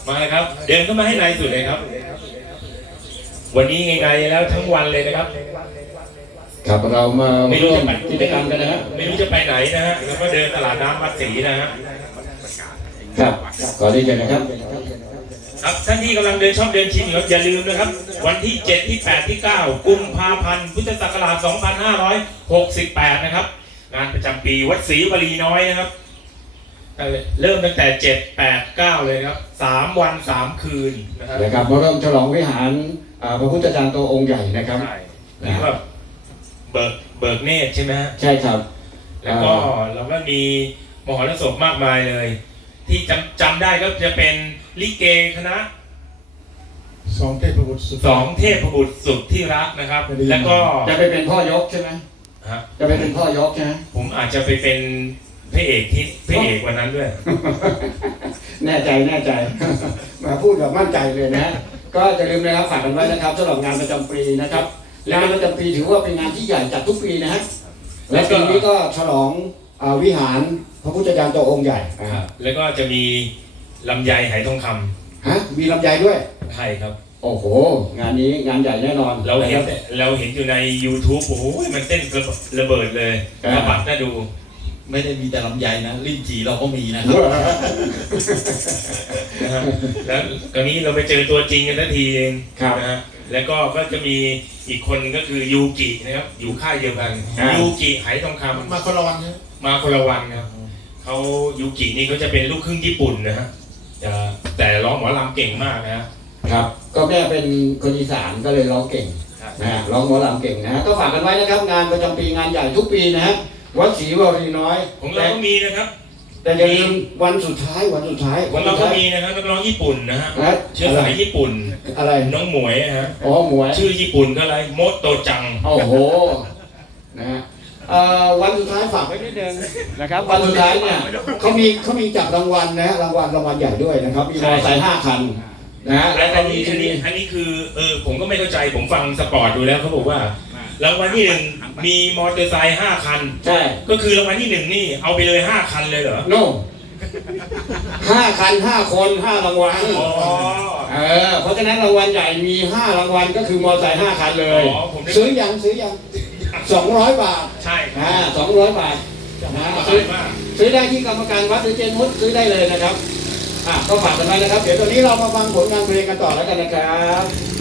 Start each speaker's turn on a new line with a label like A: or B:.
A: มาเลยครับเดินเข้ามาให้นายสุดเลยครับวันนี้ไงแล้วทั้งวันเลยนะครับ
B: ครับเรามาร่วมกิจกรรมกันนะครับ
A: ไม่รู้จะไปไหนนะฮะแล้วก็เดินตลาดน้ำวัดศรีนะฮะ
B: ครับขอที่เจนะครับ
A: ครับท่านที่กำลังเดินชอบเดินชิมอย่าลืมนะครับวันที่7ที่8ที่9กุมภาพันธ์พุทธศักราช2568นะครับงานประจำปีวัดศรีวลีน้อยนะครับเริ่มตั้งแต่7 8 9เลยครับ3 วัน 3 คืน
B: นะครับมาเริ่มฉลองวิหารพระพุทธจารย์โตองค์ใหญ่นะครับ
A: ใช่นี่ก็เบิกเนตรใช่ไหมฮะ
B: ใช่ครับ
A: แล้วก็เราก็มีมหรสพมากมายเลยที่จำได้ก็จะเป็นลิเกคณะ
C: 2 เทพบุตร
A: สุดที่รักนะครับแล้วก็
B: จะไปเป็นพ่อยกใช่ไหมจะไปเป็นพ่อยกใช่ไหม
A: ผมอาจจะไปเป็นพระเอกวันนั้นด้วย
B: แน่ใจมาพูดแบบมั่นใจเลยนะก็จะลืมนะครับฝากกันไว้นะครับสำหรับงานประจำปีนะครับงานประจำปีถือว่าเป็นงานที่ใหญ่จัดทุกปีนะฮะและปีนี้ก็ฉลองวิหารพระพุทธจารย์โตองค์ใหญ่
A: แล้วก็จะมีลำไยไหทองคำ
B: ฮะมีลำไยด้วย
A: ใช่ครับ
B: โอ้โหงานนี้งานใหญ่แน่นอน
A: เราเห็นอยู่ใน YouTube โอ้โหมันเต้นระเบิดเลยระบัดน่าดู
C: ไม่ได้มีแต่ลำไยนะลิ้นจี่เราก็มีนะครับ
A: แล้วตอนนี้เราไปเจอตัวจริงกันทันทีเองนะฮะแล้วก็จะมีอีกคนก็คือยูกินะครับอยู่ค่ายเดียวกันยูกิไหทองคำ
C: มาคนละวันนะ
A: มาคนละวันครับเขายูกินี่เขาจะเป็นลูกครึ่งญี่ปุ่นนะฮะแต่ร้องหมอลำเก่งมาก
B: นะครับก็แม่เป็นคนอีสานก็เลยร้องเก่งนะร้องหมอลำเก่งนะก็ฝากกันไว้นะครับงานประจำปีงานใหญ่ทุกปีนะฮะวัดศรีวลีน้อย
A: ของเราก็มีนะครับ
B: แต่อย่าลืมวันสุดท้ายวัน
A: เราก็มีนะครับนักร้องญี่ปุ่นนะฮะเชื้อสายญี่ปุ่น
B: อะไร
A: น้องหมวยฮะ
B: อ๋อหมวย
A: ชื่อญี่ปุ่นก็อะไรโมโตจัง
B: โอ้โหนะฮะวันสุดท้ายฝากไว้นิดนึงนะครับวันสุดท้ายเนี่ยเขามีจับรางวัลนะรางวัลใหญ่ด้วยนะครับมีมอเตอร์ไซค์5 คันนะฮะ
A: และอันนี้คือผมก็ไม่เข้าใจผมฟังสปอร์ตดูแล้วเขาบอกว่ารางวัลที่1มีมอเตอร์ไซค์5 คัน
B: ใช่
A: ก็คือรางวัลที่1นี่เอาไปเลย5 คันเลยเหรอ
B: โน่5 คัน 5 คน5 รางวัลเพราะฉะนั้นรางวัลใหญ่มี5 รางวัลก็คือมอเตอร์ไซค์5 คันเลยซื้อยัง200 บาท
A: ใช่
B: 200 บาทนะซื้อได้ที่กรรมการวัดหรือเจนมุดซื้อได้เลยนะครับก็ฝากกันไว้นะครับเดี๋ยวตอนนี้เรามาฟังผลงานเพลงกันต่อแล้วกันนะครับ